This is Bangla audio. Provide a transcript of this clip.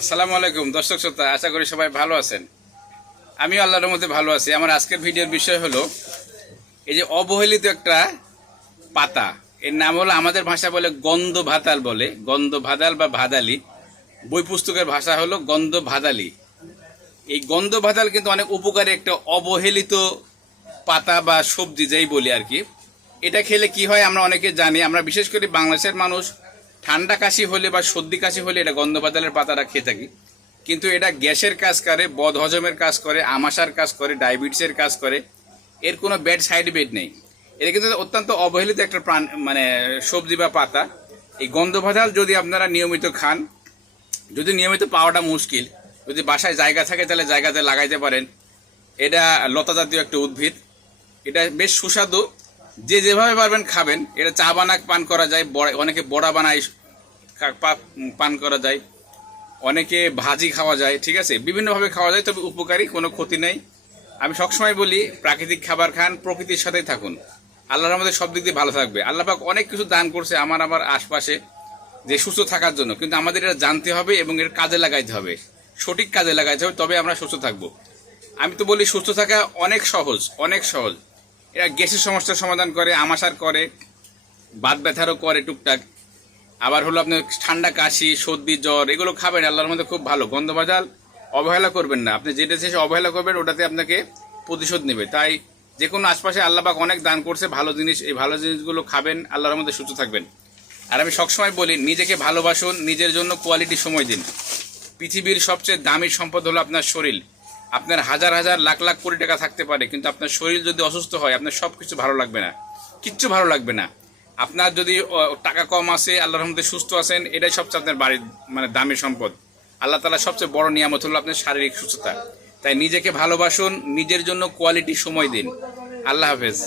আসসালামু আলাইকুম দর্শক শ্রোতা, আশা করি সবাই ভালো আছেন। আমিও আল্লাহর রহমতে ভালো আছি। আমার আজকের ভিডিওর বিষয় হলো এই যে অবহেলিত একটা পাতা, এর নাম হলো আমাদের ভাষা বলে গন্ধ ভাতাল, বলে গন্ধ ভাদাল বা ভাদালি। বই পুস্তকের ভাষা হলো গন্ধ ভাদালি। এই গন্ধ ভাতাল কিন্তু অনেক উপকারী একটা অবহেলিত পাতা বা সবজি যেই বলি আর কি। এটা খেলে কি হয় আমরা অনেকে জানি। আমরা বিশেষ করে বাংলাদেশের মানুষ ঠান্ডা কাশি হলে বা সর্দি কাশি হলে এটা গন্ধ ভাতালের পাতাটা খেয়ে থাকি। কিন্তু এটা গ্যাসের কাজ করে, বদ হজমের কাজ করে, আমাশার কাজ করে, ডায়াবেটিসের কাজ করে। এর কোনো ব্যাড সাইড ইফেক্ট নেই। এটা কিন্তু অত্যন্ত অবহেলিত একটা প্রাণ মানে সবজি বা পাতা। এই গন্ধ ভাতাল যদি আপনারা নিয়মিত খান, যদি নিয়মিত পাওয়াটা মুশকিল, যদি বাসায় জায়গা থাকে তাহলে জায়গাতে লাগাইতে পারেন। এটা লতা জাতীয় একটা উদ্ভিদ। এটা বেশ সুস্বাদু। যে যেভাবে পারবেন খাবেন। এটা চা বানাক পান করা যায়, অনেকে বড়া বানায় পান করা যায়, অনেকে ভাজি খাওয়া যায়, ঠিক আছে, বিভিন্নভাবে খাওয়া যায়। তবে উপকারী, কোনো ক্ষতি নেই। আমি সবসময় বলি প্রাকৃতিক খাবার খান, প্রকৃতির সাথেই থাকুন। আল্লাহর আমাদের সব দিক দিয়ে ভালো থাকবে। আল্লাহ পাক অনেক কিছু দান করছে আমার আশপাশে যে সুস্থ থাকার জন্য, কিন্তু আমাদের এটা জানতে হবে এবং এর কাজে লাগাইতে হবে, সঠিক কাজে লাগাইতে হবে, তবে আমরা সুস্থ থাকবো। আমি তো বলি সুস্থ থাকা অনেক সহজ, অনেক সহজ। এরা গ্যাসের সমস্যার সমাধান করে, আমাশার করে, বাত ব্যথারও করে টুকটাক। আবার হলো আপনার ঠান্ডা কাশি, সর্দি, জ্বর, এগুলো খাবেন। আল্লাহর মধ্যে খুব ভালো। গন্ধ ভাতাল অবহেলা করবেন না। আপনি যেটা শেষে অবহেলা করবেন ওটাতে আপনাকে প্রতিশোধ নেবে। তাই যে কোনো আশপাশে আল্লাহ পাক অনেক দান করছে ভালো জিনিস। এই ভালো জিনিসগুলো খাবেন, আল্লাহর মধ্যে সুস্থ থাকবেন। আর আমি সবসময় বলি নিজেকে ভালোবাসুন, নিজের জন্য কোয়ালিটি সময় দিন। পৃথিবীর সবচেয়ে দামি সম্পদ হলো আপনার শরীর। আপনার হাজার হাজার লাখ লাখ কোটি টাকা থাকতে পারে, কিন্তু আপনার শরীর যদি অসুস্থ হয় আপনার সব কিছু ভালো লাগবে না, কিচ্ছু ভালো লাগবে না। আপনার যদি টাকা কম আছে, আল্লাহর রহমতে সুস্থ আছেন, এটাই সবচেয়ে আপনার বাড়ির দামি সম্পদ। আল্লাহ তাআলা সবচেয়ে বড় নিয়ামত হলো আপনার শারীরিক সুস্থতা। তাই নিজেকে ভালোবাসুন, নিজের জন্য কোয়ালিটি সময় দিন। আল্লাহ হাফেজ।